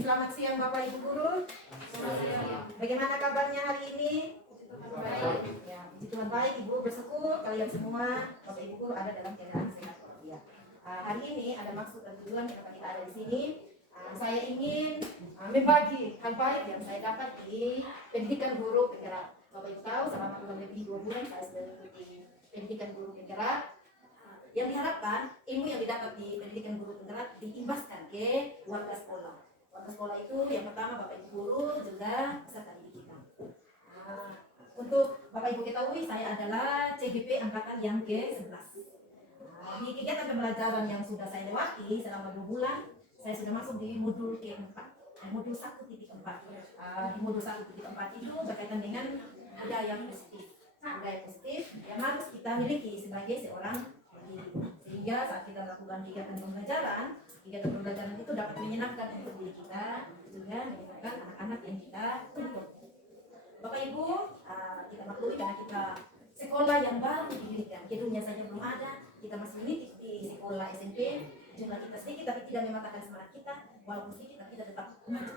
Selamat siang Bapak Ibu Guru. Bagaimana kabarnya hari ini? Ya, puji Tuhan baik, Ibu bersyukur kalian semua Bapak Ibu Guru ada dalam keadaan sehat. Ya. Hari ini ada maksud dan tujuan kenapa kita ada di sini. Saya ingin membagi hal baik yang saya dapat di pendidikan guru penggerak. Bapak Ibu tahu selama kurang lebih 2 bulan saya sudah mengikuti pendidikan guru penggerak. Yang diharapkan ilmu yang didapat di pendidikan guru penggerak diimbaskan ke warga sekolah. Warga sekolah itu yang pertama Bapak Ibu guru juga peserta didik kita. Untuk Bapak Ibu ketahui saya adalah CGP angkatan yang ke-11. Di kegiatan pembelajaran yang sudah saya lewati selama 2 bulan, saya sudah masuk di modul ke-4, modul 1.4. Di modul 1.4 itu berkaitan dengan budaya positif. Budaya positif yang harus kita miliki sebagai seorang guru. Sehingga saat kita melakukan kegiatan pembelajaran itu dapat menyenangkan untuk diri kita, juga menyenangkan anak-anak yang kita tuntut. Bapak Ibu, kita maklumi karena kita sekolah yang baru didirikan, gedungnya saja belum ada, kita masih menitip di sekolah SMP, jumlah kita sedikit tapi tidak mematahkan semangat kita, walaupun sedikit tapi kita tetap maju.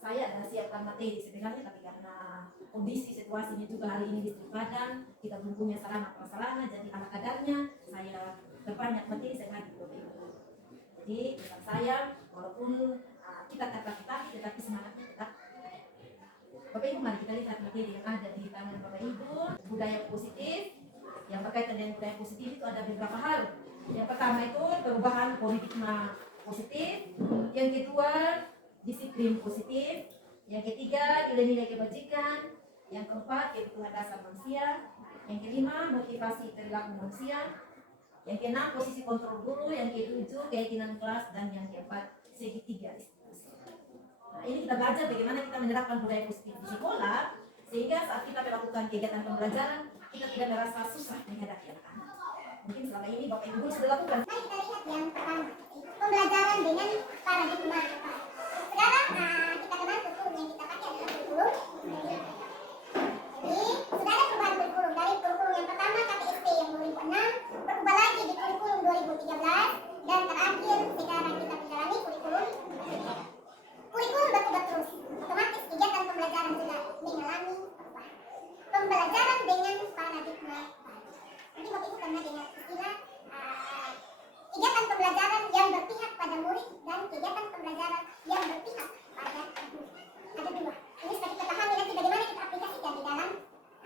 Saya ada siapkan materi sebenarnya, tapi karena kondisi situasinya juga hari ini di Padang, kita belum punya sarana prasarana, jadi ala kadarnya saya berbanyak materi saya ngaji Bapak Ibu. Jadi dengan saya, walaupun kita tapi semangatnya tetap. Bapak Ibu, mari kita lihat materi yang ada di tangan Bapak Ibu. Budaya positif, yang berkaitan dengan budaya positif itu ada beberapa hal. Yang pertama itu perubahan paradigma positif. Yang kedua, disiplin positif. Yang ketiga, nilai-nilai kebajikan. Yang keempat, kebutuhan dasar manusia. Yang kelima, motivasi perilaku manusia. Yang keenam, posisi kontrol guru. Yang ketujuh, keyakinan kelas. Dan yang keempat, segitiga institusi. Nah, ini kita belajar bagaimana kita menerapkan budaya positif di sekolah, sehingga saat kita melakukan kegiatan pembelajaran, kita tidak merasa susah menghadapi anak-anak. Mungkin selama ini Bapak Ibu sudah lakukan. Mari kita lihat yang pertama, pembelajaran dengan paradigma. Sekarang kita kenal kurikulum yang kita pakai adalah kurikulum. Jadi sudah ada perubahan kurikulum dari kurikulum yang pertama KTSP yang 2006, berubah lagi di kurikulum 2013, dan terakhir sekarang kita menjalani kurikulum. Kurikulum berubah terus, otomatis kegiatan pembelajaran juga mengalami perubahan. Pembelajaran dengan paradigma. Nanti Bapak Ibu pernah dengar istilah kegiatan pembelajaran yang berpihak pada murid dan kegiatan pembelajaran yang berpihak pada guru. Ada dua. Ini seperti kita pahami nanti bagaimana kita aplikasikan di dalam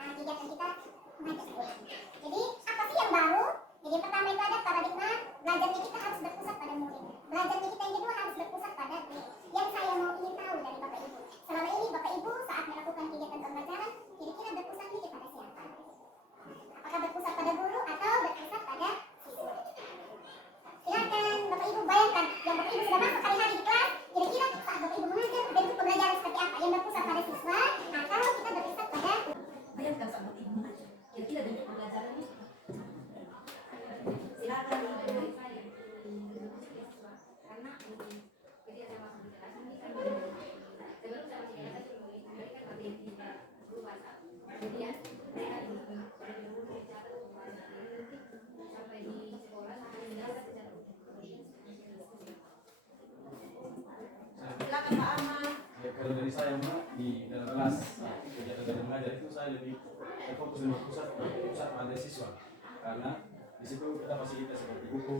kegiatan kita mengajar sekolah. Jadi apa sih yang baru? Jadi yang pertama itu ada paradigma belajarnya kita harus berpusat pada murid. Belajarnya kita yang kedua harus berpusat pada guru. Yang saya mau ingin tahu dari Bapak Ibu, selama ini Bapak Ibu saat melakukan kegiatan pembelajaran kira-kira berpusatnya kepada siapa? Apakah berpusat pada guru atau berpusat pada siswa? Silakan Bapak Ibu bayangkan yang Bapak Ibu sudah masuk hari-hari di kelas, kira-kira saat Bapak Ibu mengajar bentuk pembelajaran seperti apa? Yang berpusat pada siswa atau kita berpusat pada? Bayangkan saat Bapak Ibu mengajar, kira-kira bentuk pembelajarannya. Silakan Ibu. Kalau dari saya di dalam kelas kegiatan dari mengajar itu saya lebih fokus dan pusat pada siswa, karena di situ kita fasilitas seperti buku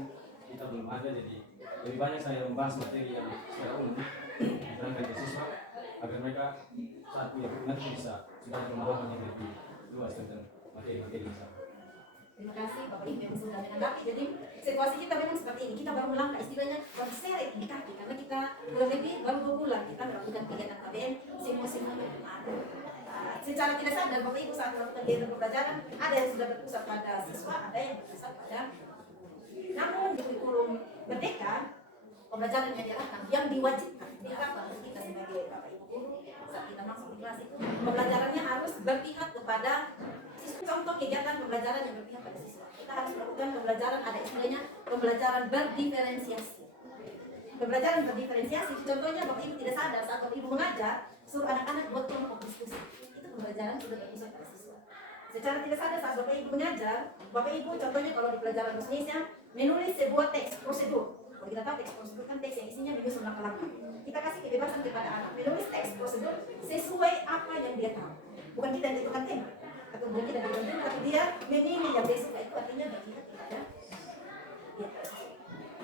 kita belum ada, jadi lebih banyak saya membahas materi yang secara umum diterangkan ke siswa agar mereka saat kuliah nanti bisa sudah pemahaman yang lebih luas tentang materi-materi yang sama. Terima kasih Bapak Ibu yang sudah menanggapi. Jadi situasi kita memang seperti ini. Kita baru melangkah istilahnya baru seret di kaki karena kita kurang lebih baru 2 bulan kita melakukan kegiatan KBM semua belum ada. Secara tidak sadar Bapak Ibu saat melakukan kegiatan pembelajaran ada yang sudah berpusat pada siswa, ada yang berpusat pada. Namun di kurikulum Merdeka pembelajaran yang diarahkan yang diwajibkan diharapkan kita sebagai Bapak Ibu guru saat kita masuk di kelas itu pembelajarannya harus berpihak kepada. Contoh kegiatan pembelajaran yang berpihak pada siswa. Kita harus melakukan pembelajaran, ada istilahnya pembelajaran berdiferensiasi. Pembelajaran berdiferensiasi, contohnya Bapak Ibu tidak sadar saat Bapak Ibu mengajar, suruh anak-anak buat kelompok diskusi. Itu pembelajaran sudah berpusat pada siswa. Secara tidak sadar saat Bapak Ibu mengajar, Bapak Ibu contohnya kalau di pelajaran bahasa Indonesia menulis sebuah teks prosedur. Kalau kita tahu teks prosedur kan teks yang isinya menyusun langkah-langkah. Kita kasih kebebasan penjelasan kepada anak, menulis teks prosedur sesuai apa yang dia tahu. Bukan kita yang tentukan tema, atau bukan kita yang tentukan tema, tapi dia memilih yang dia suka. Itu artinya berpihak kepada dia.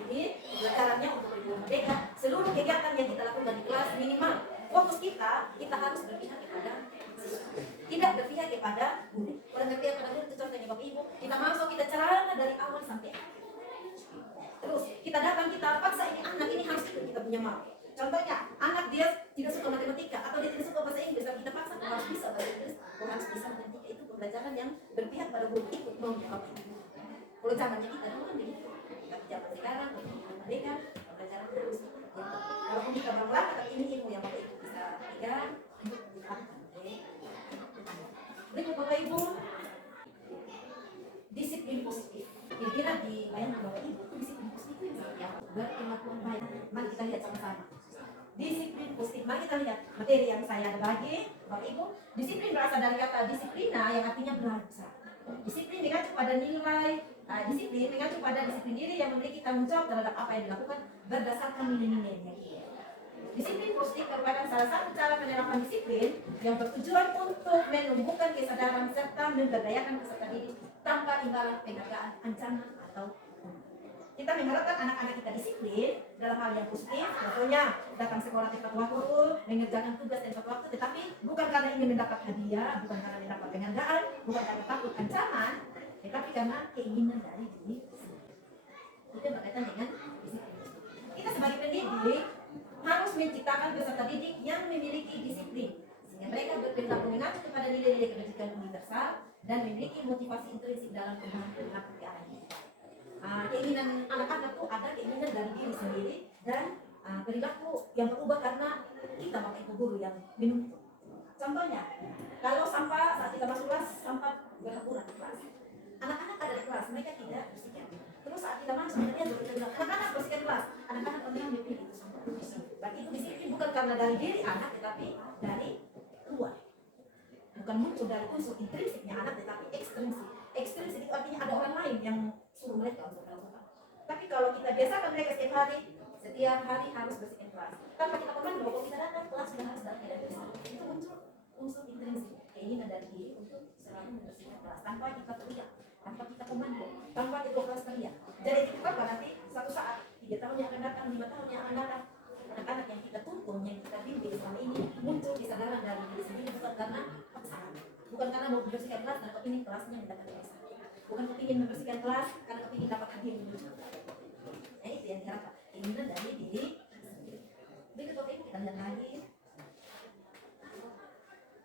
Jadi pelajarannya untuk Kurikulum Merdeka, seluruh kegiatan yang kita lakukan di kelas minimal fokus kita harus berpihak kepada siswa, tidak berpihak kepada guru. Orang berpihak kepada guru itu contohnya Bapak Ibu, kita masuk kita ceramah dari awal sampai akhir. Terus kita datang kita paksa ini anak ini harus ikut kita punya mau. Contohnya anak dia tidak suka matematika atau dia tidak suka bahasa Inggris, tapi kita paksa kau harus bisa bahasa Inggris, kau harus bisa matematika. Itu pembelajaran yang berpihak pada guru, ikut mau Bapak Ibu. Kalau zamannya kita dulu kan begitu, tapi zaman sekarang mereka pembelajaran harus. Walaupun kita bangga, tapi ini ilmu yang Bapak Ibu bisa pegang untuk diterapkan. Berikut Bapak Ibu, disiplin positif. Kira-kira di layanan Bapak Ibu, disiplin positif itu seperti apa? Berkelakuan baik. Mari kita lihat sama-sama. Disiplin positif. Mari kita lihat materi yang saya bagi, Bapak Ibu. Disiplin berasal dari kata disiplina yang artinya belajar. Disiplin mengacu pada nilai. Disiplin mengacu pada disiplin diri yang memiliki tanggung jawab terhadap apa yang dilakukan berdasarkan nilai-nilainya. Disiplin positif merupakan salah satu cara penerapan disiplin yang bertujuan untuk menumbuhkan kesadaran serta memberdayakan peserta didik tanpa imbalan penghargaan, ancaman atau kita mengharapkan anak-anak kita disiplin dalam hal yang positif, contohnya datang sekolah tepat waktu, mengerjakan tugas tepat waktu, tetapi bukan karena ingin mendapat hadiah, bukan karena mendapat penghargaan, bukan karena takut ancaman, tetapi karena keinginan dari diri sendiri. Itu berkaitan dengan disiplin. Kita sebagai pendidik harus menciptakan peserta didik yang memiliki disiplin sehingga mereka berperilaku mengacu kepada nilai-nilai kebajikan universal dan memiliki motivasi intrinsik dalam perubahan perilaku ke arah ini. Keinginan anak-anak itu ada keinginan dari diri sendiri dan perilaku yang berubah karena kita Bapak Ibu guru yang menuntut. Contohnya, kalau sampah saat kita masuk kelas sampah berhamburan di kelas, anak-anak ada di kelas mereka tidak bersihkan. Terus saat kita masuk mereka bilang anak-anak bersihkan kelas, anak-anak mengambil itu sampah. Berarti itu disiplin bukan karena dari diri anak tetapi dari luar. Bukan muncul dari unsur intrinsiknya anak tetapi ekstrinsik. Ekstrinsik itu artinya ada orang lain yang suruh mereka untuk melakukan. Tapi kalau kita biasakan mereka setiap hari harus bersihkan kelas. Tanpa kita komando, kalau kita datang kelas sudah harus dalam keadaan bersih. Itu muncul unsur intrinsik, keinginan dari diri untuk selalu membersihkan kelas tanpa kita teriak, tanpa kita komando, tanpa kita kelas teriak. Jadi itu apa nanti suatu saat 3 tahun yang akan datang, 5 tahun yang akan datang, anak-anak yang kita tuntun, yang kita bimbing selama ini muncul kesadaran dari diri sendiri bukan karena paksaan, bukan karena mau membersihkan kelas dan kepingin kelasnya mendapat biasa, bukan kepingin membersihkan kelas karena kepingin dapat hadiah yang lucu. Nah itu yang diharapkan, keinginan dari diri sendiri. Berikut Bapak Ibu kita lihat lagi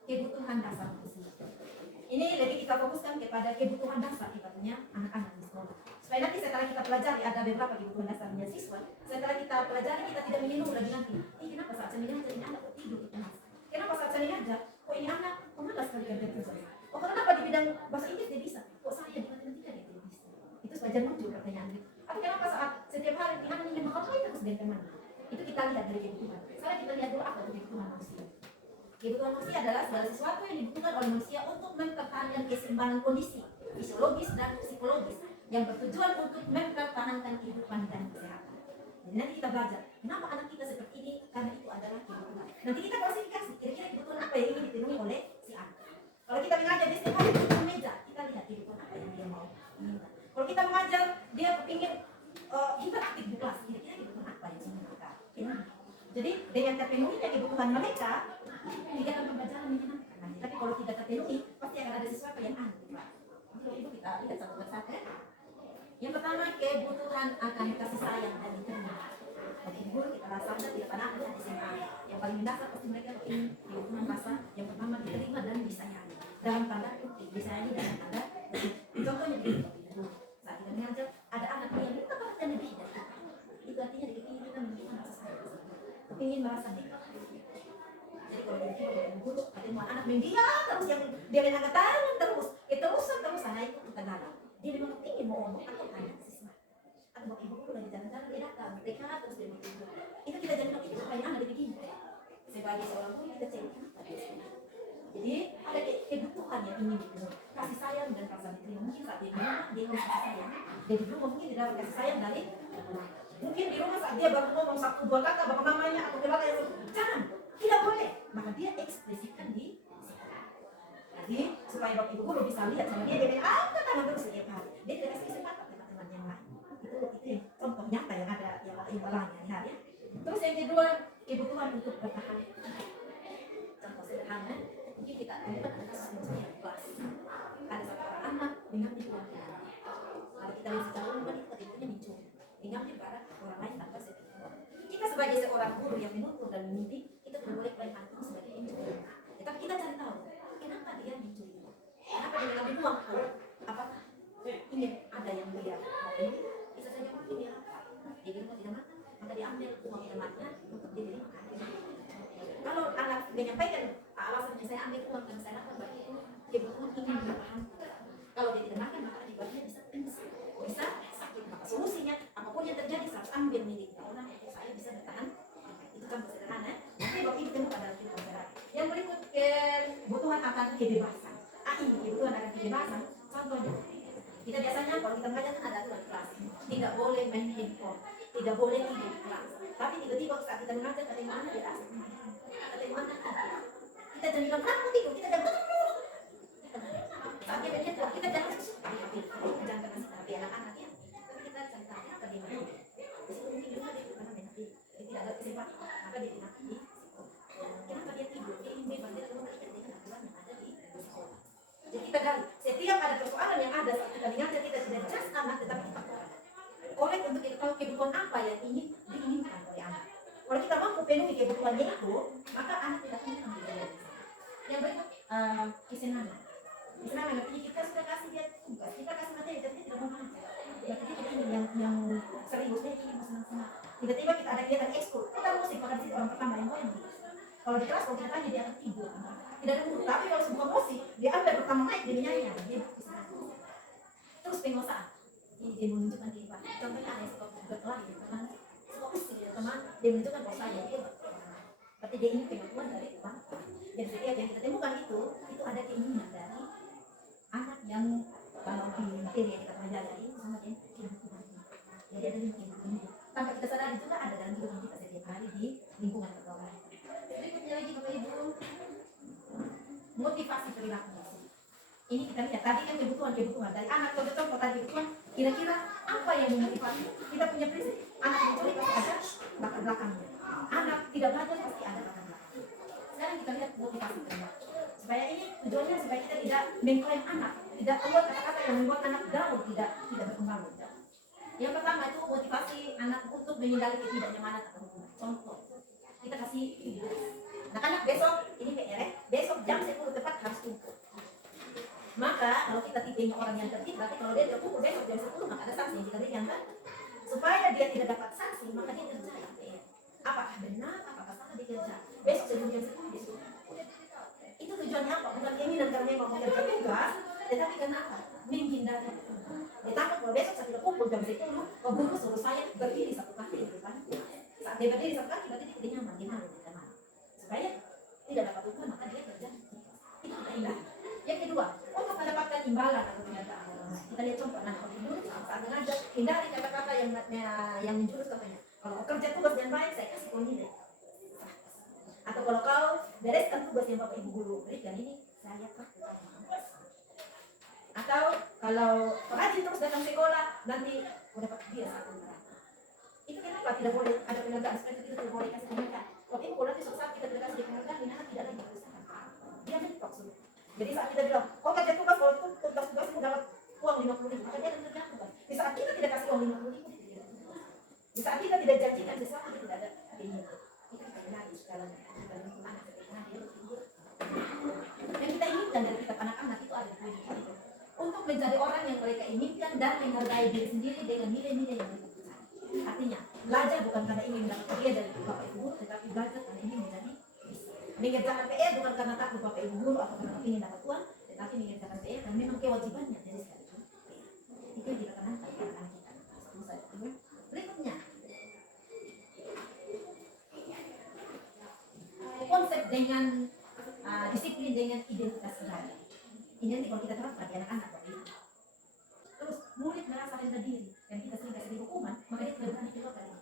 kebutuhan dasar manusia. Ini lebih kita fokuskan kepada kebutuhan dasar kita punya anak-anak di sekolah. Supaya nanti setelah kita pelajari ada beberapa kebutuhan dasarnya siswa, setelah kita pelajari kita tidak minum lagi nanti. Kenapa saat saya mengajar ini anak kok tidur di kelas? Kenapa saat saya mengajar kok ini anak pemalas sekali kerja tugas? Oh kenapa di bidang bahasa Inggris dia bisa? Kok saya di matematika dia tidak bisa? Itu wajar muncul pertanyaan itu. Tapi kenapa saat setiap hari ini anak ingin mengetahui terus dari teman? Itu kita lihat dari kebutuhan. Sekarang kita lihat dulu apa itu kebutuhan manusia. Kebutuhan manusia adalah segala sesuatu yang dibutuhkan oleh manusia untuk mempertahankan keseimbangan kondisi fisiologis dan psikologis yang bertujuan untuk mempertahankan kehidupan dan kesehatan. Jadi nanti kita belajar kenapa anak kita seperti ini, karena itu adalah kebutuhan. Nanti kita klasifikasi kira-kira kebutuhan apa yang ingin dipenuhi oleh si anak. Kalau kita mengajar dia setiap hari di meja, kita lihat kebutuhan apa yang dia mau inginkan. Kalau kita mengajar dia ingin hiperaktif di kelas, kira-kira kebutuhan apa yang ingin kita penuhi. Jadi dengan terpenuhinya kebutuhan mereka, kegiatan pembelajaran menyenangkan. Tapi kalau tidak terpenuhi, pasti akan ada sesuatu yang aneh di kelas. Ibu kita lihat satu persatu. Yang pertama kebutuhan akan kasih sayang dan diterima. Bagi ibu kita rasakan tidak pernah ada SMA. Yang paling mendasar pasti mereka ingin kebutuhan rasa yang pertama diterima dan disayangi. Dalam tanda kutip disayangi dalam tanda kutip. Contohnya begini, saat kita mengajar ada anak yang minta perhatian lebih dari kita. Itu artinya dia ingin kita menunjukkan rasa sayang. Ingin merasa dekat. Jadi kalau kita guru ketemu anak mendiam terus yang dia menangkap tangan terus keterusan nah itu kita gagal. Dia memang ingin mau ngomong atau hanya siswa atau bapak ibu guru lagi jalan-jalan dia datang mereka terus dia mau itu kita jadi itu supaya anak dia begini sebagai seorang guru kita cek jadi ada kebutuhan yang ingin dipenuhi kasih sayang dan rasa diterima mungkin saat dia harus kasih sayang jadi dulu mungkin tidak dapat kasih sayang dari Mungkin di rumah saat dia baru ngomong satu dua kata bapak mamanya atau keluarga yang jangan, tidak boleh. Maka dia ekspresikan di sekolah. Jadi supaya bapak ibu guru bisa lihat sama dia bilang apa tangan terus setiap hari. Dia tidak kasih kesempatan teman-teman yang lain. Itu yang contoh nyata yang ada yang imbalannya ya. Terus yang kedua kebutuhan untuk bertahan. Contoh sederhana, mungkin kita temukan ada kasus misalnya kelas. Ada satu orang anak mengambil uang kita. Kalau kita lihat secara umum itu ketimpunya mencuri. Mengambil barang orang lain tanpa sepengetahuan. Kita sebagai seorang guru yang menuntut dan mendidik, kita tidak boleh klaim anak sebagai pencuri. Tetapi kita cari tahu kenapa dia mencuri. Kenapa dia mengambil uang? Apakah ingin ada yang dia mau? Bisa saja mungkin dia lapar. Dia di rumah tidak makan, maka dia ambil uang temannya untuk dibeli makan. Kalau anak menyampaikan alasannya saya ambil uang dan saya lapar, berarti itu kebutuhan ingin bertahan. Kalau dia tidak makan, maka akibatnya bisa pingsan, bisa sakit. Maka solusinya apapun yang terjadi saya harus ambil miliknya orang untuk saya bisa bertahan. Itu kan sederhana. Tapi bapak ibu temukan dalam kehidupan sehari. Yang berikut kebutuhan akan kebebasan. Ini kebutuhan akan kebebasan. Contohnya, kita biasanya kalau kita mengajar kan ada aturan kelas. Tidak boleh main handphone, tidak boleh tidur di kelas. Tapi tiba-tiba saat kita mengajar ada yang mana dia asik main. Ada yang mana tidur. Kita jangan bilang kamu tidur, kita jangan tidur. Saat dia lihat kita jangan jangan kasih tahu anak-anak ya. Tapi kita cari tahu apa dia mau. Di situ mungkin juga dia karena main hati, tidak ada kesempatan, maka dia tidak di kenapa dia tidur? Dia ingin bebas, dia tidak terikat dengan aturan yang ada di sekolah. Jadi kita gali, setiap ada persoalan yang ada saat kita mengajar kita tidak just anak, tetapi kita korek untuk kita tahu kebutuhan apa yang ingin diinginkan oleh anak. Kalau kita mampu penuhi kebutuhannya itu, maka anak tidak akan mengambil. Yang berikut kesenangan. Kesenangan artinya kita sudah kasih dia tugas, kita kasih materi, tapi dia tidak mau belajar. Ya kita ingin yang serius, dia ingin senang-senang. Tiba-tiba kita ada kegiatan ekskul, kita musik, maka di orang pertama yang main. Kalau di kelas kalau kita tanya dia akan tidur, tidak ada guru. Tapi kalau sebuah musik, dia ambil pertama mic, dia nyanyi, dia kesenangan. Terus pengusaha, ini dia menunjukkan kehidupan. Contohnya ada yang suka berlari, teman, suka musik, teman, dia menunjukkan bahwa saya dia tapi dia ingin pengakuan dari Tuhan. Dan setiap yang kita temukan itu ada keinginan dari anak yang kalau di materi yang kita pelajari sama dengan kebutuhan. Jadi ada kebutuhan. Tanpa kita sadari juga ada dalam kehidupan kita setiap hari di lingkungan pergaulan. Berikutnya lagi Bapak Ibu, motivasi perilaku. Ini kita lihat tadi kan kebutuhan dari anak contoh tadi kebutuhan. Kira-kira apa yang memotivasi? Kita punya prinsip anak mencuri pasti ada latar belakangnya. Anak tidak belajar pasti ada latar belakang. Sekarang kita lihat motivasi perilaku. Supaya ini tujuannya supaya kita tidak mengklaim anak, tidak keluar kata-kata yang membuat anak gaul, tidak berkembang. Yang pertama itu motivasi anak untuk menghindari ketidaknyamanan atau hukuman. Contoh, kita kasih video. Anak-anak besok ini PR, besok jam 10 tepat harus kumpul. Maka kalau kita tipenya orang yang tertib, berarti kalau dia tidak kumpul besok jam 10 maka ada sanksi yang kita berikan kan? Supaya dia tidak dapat sanksi, maka dia kerjakan PR. Apakah benar, apakah salah dia kerja? Besok sebelum jam 10 dia sudah. Itu tujuannya apa? Bukan keinginan karena memang mau kerja tugas, tetapi karena apa? Menghindari. Dia takut kalau besok saya tidak kumpul jam 10, guru suruh saya berdiri satu kaki di depan. Saat dia berdiri satu kaki, berarti dia tidak nyaman, dia malu, tidak malu. Supaya tidak dapat hukuman, maka dia kerja. Itu kita hindari. Yang kedua, untuk mendapatkan imbalan atau pernyataan. Kita lihat contoh anak dulu saat mengajar, hindari kata-kata yang menjurus katanya. Kalau kerja tugas yang baik, saya kasih kau nilai. Atau kalau kau bereskan tugas yang Bapak Ibu guru berikan ini, saya kasih. Atau kalau rajin terus datang sekolah, nanti kau dapat dia satu neraka. Itu kenapa tidak boleh ada penghargaan seperti itu, tidak boleh kasih penghargaan. Kalau Ibu nanti suatu saat kita tidak kasih penghargaan, ini anak tidak lagi berusaha. Dia mentok sudah. Jadi saat kita bilang, kau kerja tugas, kalau tugas itu dapat uang 50.000, maka dia akan kerja tugas. Di saat kita tidak kasih uang 50.000, dia tidak ada tugas. Di saat kita tidak janjikan sesuatu, dia tidak ada keinginan. Itu kita menarik dalam lingkungan anak. Yang kita inginkan dari kita anak-anak itu ada dua itu. Untuk menjadi orang yang mereka inginkan dan menghargai diri sendiri dengan nilai-nilai yang mereka percaya. Artinya, belajar bukan karena ingin mendapat hadiah dari Bapak Ibu, tetapi belajar karena ingin menjadi mengerjakan PR bukan karena takut Bapak Ibu guru atau karena ingin dapat uang, tetapi mengerjakan PR dan memang kewajibannya dari sekali itu. Itu yang kita tanamkan pada anak kita. Berikutnya, konsep dengan disiplin dengan identitas negara. Ini nanti kalau kita terapkan di anak-anak Bapak Ibu. Terus murid merasa rendah diri dan kita sering kasih hukuman, maka dia tidak berani keluar dari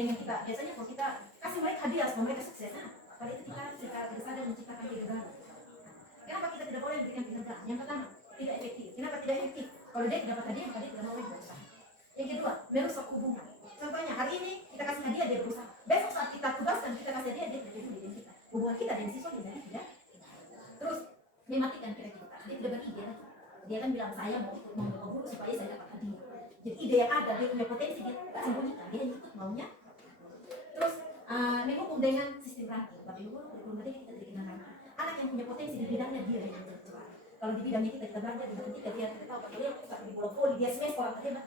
dengan kita biasanya kalau kita kasih mereka hadiah supaya mereka sukses, nah pada itu kita secara tidak sadar menciptakan kegagalan. Kenapa kita tidak boleh memberikan kegagalan? Yang pertama, tidak efektif. Kenapa tidak efektif? Kalau dia dapat hadiah, maka dia tidak mau berusaha. Yang kedua, merusak hubungan. Contohnya hari ini kita kasih hadiah, dia berusaha. Besok saat kita tugaskan, kita kasih hadiah, dia tidak peduli dengan kita. Hubungan kita dengan siswa menjadi tidak. Terus mematikan kreativitas. Dia tidak beride lagi. Dia kan bilang saya mau ikut mau guru supaya saya dapat hadiah. Jadi ide yang ada, dia punya potensi, dia tak sembunyikan, dia ikut maunya. Terus menghukum dengan sistem ranking. Bagi guru, kurikulum merdeka kita tidak kenal ranking. Anak yang punya potensi di bidangnya dia yang menjadi juara. Kalau di bidangnya kita belajar di ketika dia tidak tahu kalau dia di bola voli dia smash orang hebat.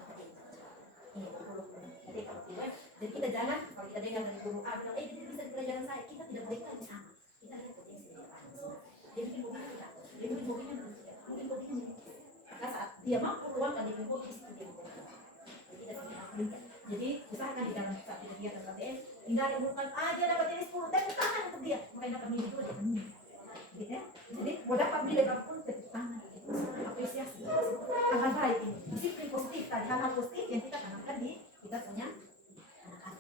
Ini kurikulum merdeka tidak. Jadi kita jangan kalau kita dengar dari guru A bilang dia bisa di pelajaran saya, kita tidak boleh tanya sama. Kita lihat potensi dia apa. Dia bikin mobil kita, dia bikin mobilnya mungkin mobilnya. Maka saat dia mampu keluarkan dari mobil itu dia mampu. Jadi usahakan di dalam saat dia kegiatan KTM hindari bukan dia dapat ini 10 tepuk tangan untuk dia makanya dapat ini dulu dia gitu ya. Jadi mau dapat beli berapapun tepuk tangan apresiasi hal-hal baik ini disiplin positif tadi hal-hal positif yang kita tanamkan di kita punya anak-anak.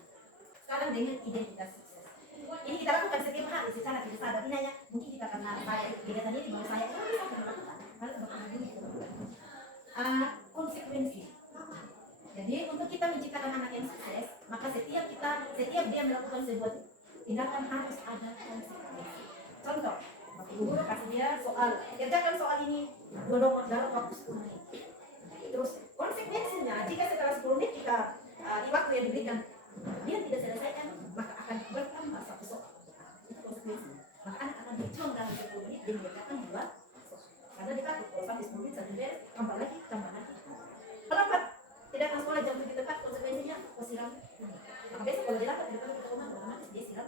Sekarang dengan identitas sukses ini kita lakukan setiap hari secara tidak sadar ini hanya mungkin kita karena saya kegiatan ini mau saya bisa melakukan konsekuensi. Jadi untuk kita menciptakan anak yang sukses, maka setiap dia melakukan sebuah tindakan harus ada konsekuensi. Contoh, Bapak Guru kasih dia soal, kerjakan soal ini dalam waktu 10 menit. Terus konsekuensinya, jika setelah 10 menit kita di waktu yang diberikan dia tidak selesaikan, maka akan bertambah satu soal. Itu konsekuensinya. Maka anak akan berjuang dalam 10 menit dan mengerjakan 2 soal. Karena dia takut kalau sampai 10 menit satu beres, tambah lagi. Kenapa? Tidak akan sekolah jam 7 tepat, konsekuensinya siram. Maka besok kalau dia lambat, dia tahu kita rumah, otomatis dia siram.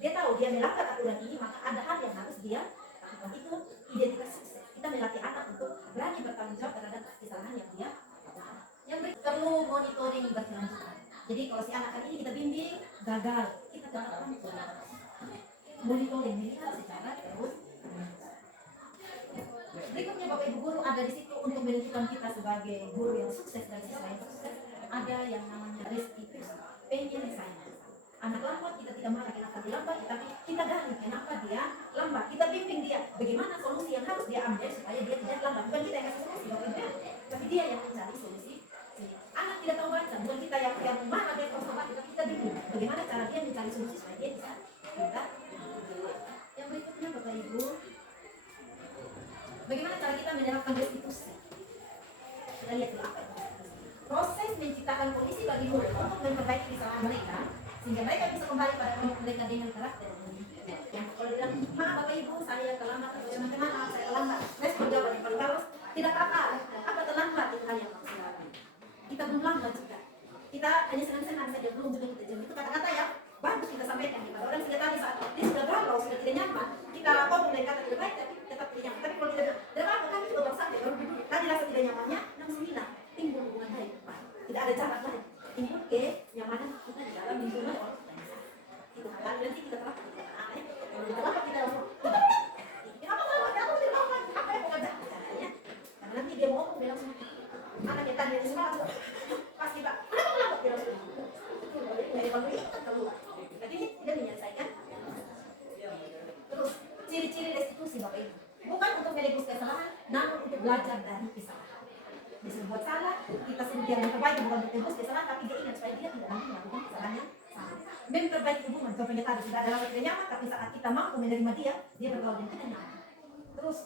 Dia tahu dia melanggar aturan ini, maka ada hal yang harus dia lakukan. Itu identitas sukses. Kita melatih anak untuk berani bertanggung jawab terhadap kesalahan yang dia lakukan. Yang perlu monitoring berkelanjutan. Jadi kalau si anak ini kita bimbing gagal, kita tetapkan monitoring ini secara terus. Berikutnya Bapak Ibu Guru ada di situ untuk menentukan kita sebagai guru yang sukses dan siswa yang sukses. Ada yang namanya restitusi, penyelesaian. Anak lambat kita tidak marah kenapa dia lambat, tapi kita gali kenapa dia lambat. Kita bimbing dia bagaimana solusi yang harus dia ambil supaya dia tidak lambat. Bukan kita yang kasih solusi Bapak Ibu, tapi dia yang mencari solusi. Anak tidak tahu baca, bukan kita yang marah dia harus lambat, tapi kita bimbing bagaimana cara dia mencari solusi supaya dia bisa kita. Yang berikutnya Bapak Ibu, bagaimana cara kita menerapkan restitusi? Kita lihat dulu apa itu. Proses menciptakan kondisi bagi murid untuk memperbaiki kesalahan mereka sehingga mereka bisa kembali pada kelompok mereka dengan karakter. Yang kalau bilang, Bapak Ibu saya terlambat atau teman-teman saya terlambat, respon jawaban yang paling bagus, tidak apa-apa. Apa terlambat itu hal yang maksimal. Kita belum lambat juga. Kita hanya senang-senang saja belum juga kita jam itu kata-kata ya bagus kita sampaikan. Kalau orang sudah tadi saat dia sudah galau sudah tidak nyaman, kita ngomong dengan kata tidak baik tapi tetap tidak nyaman. Tapi kalau tidak apa-apa kami juga baru sampai baru duduk. Tadi rasa tidak nyamannya 69 timbul hubungan baik. Tidak ada jarak lain. Timbul kenyamanan kita di dalam lingkungan orang lain. Itu hal nanti kita terapkan di anak. Kalau kita terapkan kita langsung. Kenapa tidak apa? Apa yang mau kerja? Caranya. Karena nanti dia mau dia langsung. Anak yang tadi di sekolah pas kita. Kenapa dia langsung? Itu dari kalau kita keluar. Tapi ini tidak menyelesaikan. Terus ciri-ciri restitusi Bapak Ibu. Bukan untuk menebus kesalahan, namun untuk belajar dari kesalahan. Bisa buat salah, kita sendiri yang terbaik bukan untuk menebus kesalahan, tapi dia ingat supaya dia tidak lagi melakukan kesalahan yang sama. Memperbaiki hubungan, contohnya tadi sudah ada rasa tidak nyaman, tapi saat kita mampu menerima dia bergaul dengan kita nyaman. Terus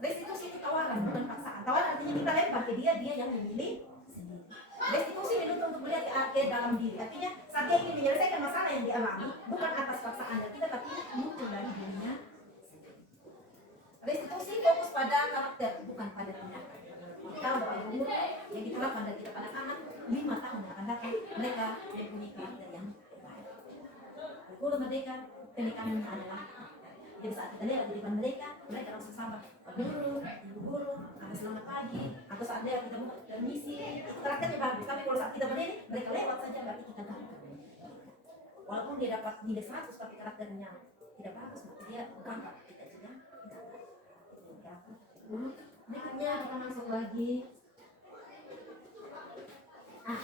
restitusi itu tawaran, bukan paksaan. Tawaran artinya kita lempar ke dia yang memilih sendiri. Restitusi menuntut untuk melihat ke dalam diri. Artinya saat dia ingin menyelesaikan masalah yang dialami, bukan atas paksaan kita, tapi muncul dari dirinya. Restitusi fokus pada karakter, bukan pada tindakan. Kalau Bapak Ibu yang kita lakukan dan kita pada anak 5 tahun yang akan datang, mereka mempunyai karakter yang baik. Kurikulum merdeka, pendidikannya adalah. Jadi saat kita lihat di depan mereka langsung sama Pak Guru, Ibu Guru, selamat pagi, atau saat kita mau permisi, karakternya bagus. Tapi kalau saat kita berdiri, mereka lewat saja berarti kita tahu. Walaupun dia dapat nilai 100 tapi karakternya tidak bagus, maka dia gampang kita juga. Berikutnya kita masuk lagi.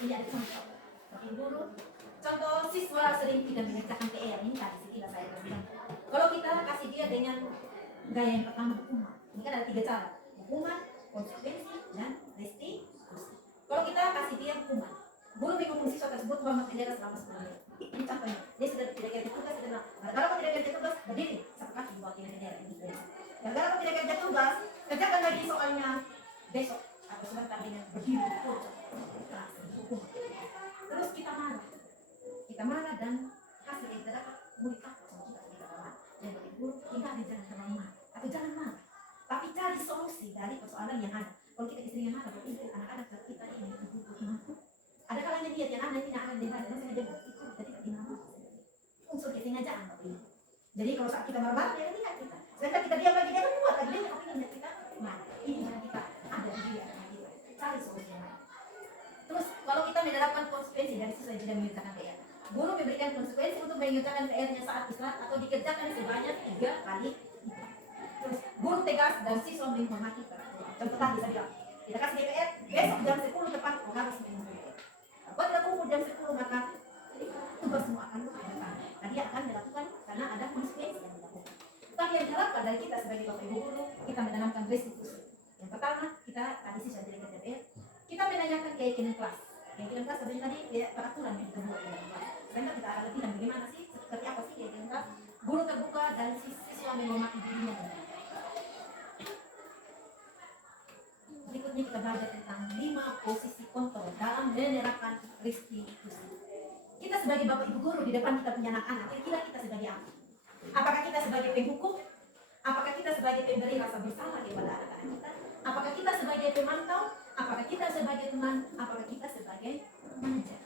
Ini ada contoh. Bapak Guru Contoh siswa sering tidak mengerjakan PR ini tadi sih tidak saya bilang. Kalau kita kasih dia dengan gaya yang pertama hukuman, ini kan ada 3 cara: hukuman, konsekuensi, dan restitusi. Kalau kita kasih dia hukuman, guru menghukum siswa tersebut bahwa penjara selama 10 menit. Ini contohnya, dia sudah tidak kerja tugas, sudah bilang, kalau kamu tidak kerja tugas, berdiri, satu kaki dibawa ke penjara. Dan kalau kamu tidak kerja tugas, kerjakan lagi soalnya besok atau sebentar dengan berdiri, keras, hukum. Terus kita marah dan hasil yang kita dapat murid takut sama kita marah. Dan bagi guru, hindari jangan terlalu marah atau jangan marah, tapi cari solusi dari persoalan yang ada. Kalau kita keseringan marah, berarti anak-anak kita ini butuh mampu. Ada kalanya dia anak ini anak dia dan sengaja itu kita tidak dinamakan unsur kesengajaan. Jadi kalau saat kita marah, dia lihat kita. Sedangkan kita diam lagi, dia kan kuat lagi, dia tapi ingat kita marah. Ini yang kita ada di dia, cari solusi yang ada. Terus kalau kita menerapkan konsekuensi dari siswa yang tidak mengerjakan PR, guru memberikan konsekuensi untuk mengerjakan PR-nya saat istirahat atau dikerjakan sebanyak 3 kali. Terus guru tegas dan siswa menghormati peraturan. Contoh tadi saya bilang, kita kasih DPR, besok jam 10 tepat harus mengumpul. Kalau tidak kumpul jam 10 maka tugas semua akan dilakukan. Dan dia akan dilakukan karena ada konsekuensi yang dilakukan. Tapi yang diharapkan dari kita sebagai bapak ibu guru, kita menanamkan restitusi. Yang pertama, kita tadi siswa tidak kerja PR, kita menanyakan keyakinan kelas. Keyakinan kelas sebenarnya tadi peraturan yang kita buat di dalam kelas. Sebenarnya kita akan lebih dan bagaimana sih, seperti apa sih keyakinan kelas? Guru terbuka dan siswa menghormati dirinya. Berikutnya kita belajar tentang 5 posisi kontrol dalam menerapkan restitusi. Kita sebagai bapak ibu guru di depan kita punya anak-anak, kira-kira kita sebagai apa? Apakah kita sebagai penghukum? Apakah kita sebagai pemberi rasa bersalah kepada anak-anak kita? Apakah kita sebagai pemantau? Apakah kita sebagai teman? Apakah kita sebagai manajer?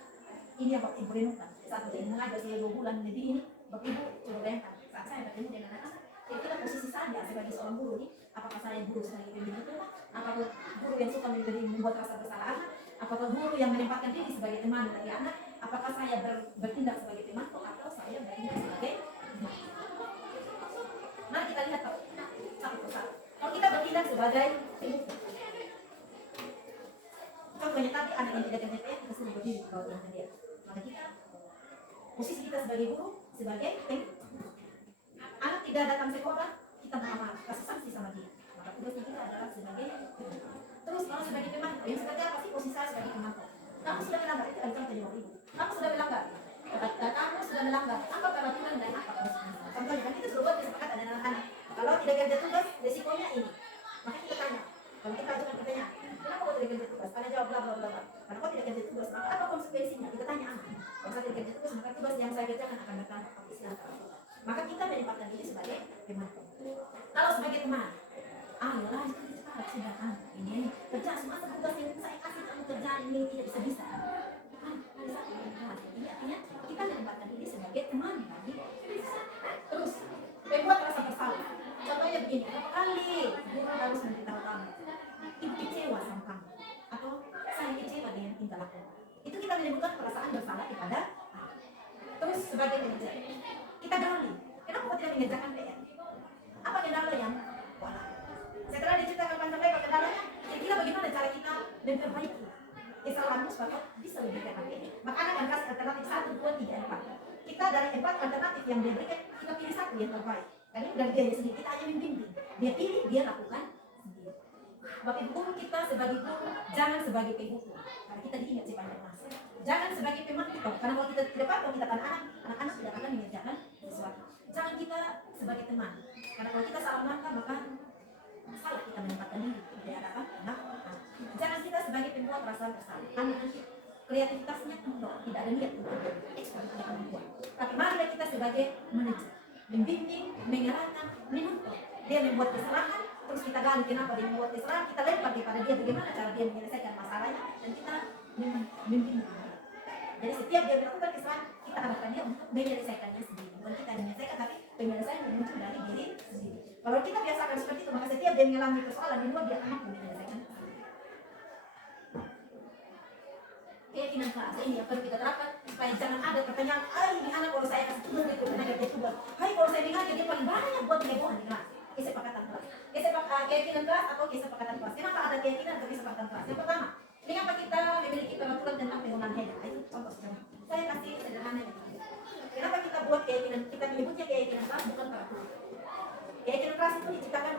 Ini yang bapak ibu renungkan. Saat saya mengajar saya 2 bulan lebih ini, bapak ibu coba bayangkan saat saya bertemu dengan anak-anak, kira-kira posisi saya sebagai seorang guru ini, apakah saya guru sebagai pemberi rumah? Apakah guru yang suka membuat rasa bersalah anak? Apakah guru yang menempatkan diri sebagai teman bagi anak? Apakah saya bertindak sebagai pemantau atau saya bertindak sebagai mari kita lihat satu persatu. Kalau kita bertindak sebagai contohnya tadi anak yang tidak kerja PR, kita suruh berdiri di bawah dia. Maka kita posisi kita sebagai guru sebagai anak tidak datang sekolah, kita marah, kasih sanksi sama dia. Maka tugasnya kita adalah sebagai terus kalau sebagai pemantau, yang seperti apa sih posisi saya sebagai pemantau? Kamu sudah melanggar, itu kan contoh jawab ibu. Kamu sudah melanggar, kamu sudah melanggar apa peraturan dan apa konsekuensinya? Contohnya kan kita sudah buat kesepakatan dengan anak-anak. Kalau tidak kerja tugas, resikonya ini. Maka kita tanya, kalau kita ajukan pertanyaan, kenapa kau tidak kerja tugas? Karena jawab bla bla bla bla. Karena kau tidak kerja tugas, maka apa konsekuensinya? Kita tanya anak. Kalau saya tidak kerja tugas, maka tugas yang saya kerjakan akan datang ke silakan. Maka kita menempatkan diri sebagai pemantau. Kalau sebagai teman, ayolah cepat sudah kan ini kerja semua tugas yang saya kasih kamu kerjaan ini tidak bisa. Artinya kita menempatkan diri sebagai teman bagi terus membuat rasa bersalah. Contohnya begini, berapa kali guru harus memberitahu kamu, ibu kecewa sama kamu, atau saya kecewa dengan tingkah laku. Itu kita menimbulkan perasaan bersalah kepada terus sebagai manajer. Kita gali, kenapa kau tidak mengerjakan PR? Apa kendala yang setelah diceritakan panjang lebar kendalanya, kira-kira bagaimana cara kita memperbaiki kesalahan supaya bisa lebih baik. Maka anak akan kasih alternatif 1, 2, 3, 4. Kita dari 4 alternatif yang diberikan, kita pilih 1 yang terbaik. Karena dari dia sendiri, kita hanya membimbing. Dia pilih, dia lakukan sendiri. Bapak ibu guru kita sebagai guru, jangan sebagai penghukum. Karena kita diingat sepanjang masa. Jangan sebagai pemantau. Karena kalau kita tidak patuh, kita anak-anak tidak akan mengerjakan sesuatu. Jangan kita sebagai teman. Karena kalau kita salah langkah, maka salah kita menempatkan diri di hadapan anak-anak. Jangan kita sebagai pembuat perasaan bersalah. Anak kreativitasnya kendor, tidak ada niat untuk eksplorasi kemampuan. Tapi marilah kita sebagai manajer, membimbing, mengarahkan, menuntut. Dia membuat kesalahan, terus kita gali kenapa dia membuat kesalahan, kita lempar kepada dia bagaimana cara dia menyelesaikan masalahnya, dan kita membimbing. Jadi setiap dia melakukan kesalahan, kita harapkan dia untuk menyelesaikannya sendiri. Bukan kita yang menyelesaikan, tapi penyelesaian yang muncul dari diri sendiri. Kalau kita biasakan seperti itu, maka setiap dia mengalami persoalan di luar, dia akan mampu menyelesaikan. Keyakinan kelas ini yang perlu kita terapkan supaya jangan ada pertanyaan, ini anak kalau saya kasih tugas dia tenaga dia tugas. Kalau saya mengajar dia paling banyak buat kehebohan di kelas. Kesepakatan kelas. Keyakinan kelas atau kesepakatan kelas. Kenapa ada keyakinan atau kesepakatan kelas? Yang pertama, mengapa kita memiliki peraturan tentang penggunaan header? Itu contoh sederhana. Saya kasih sederhana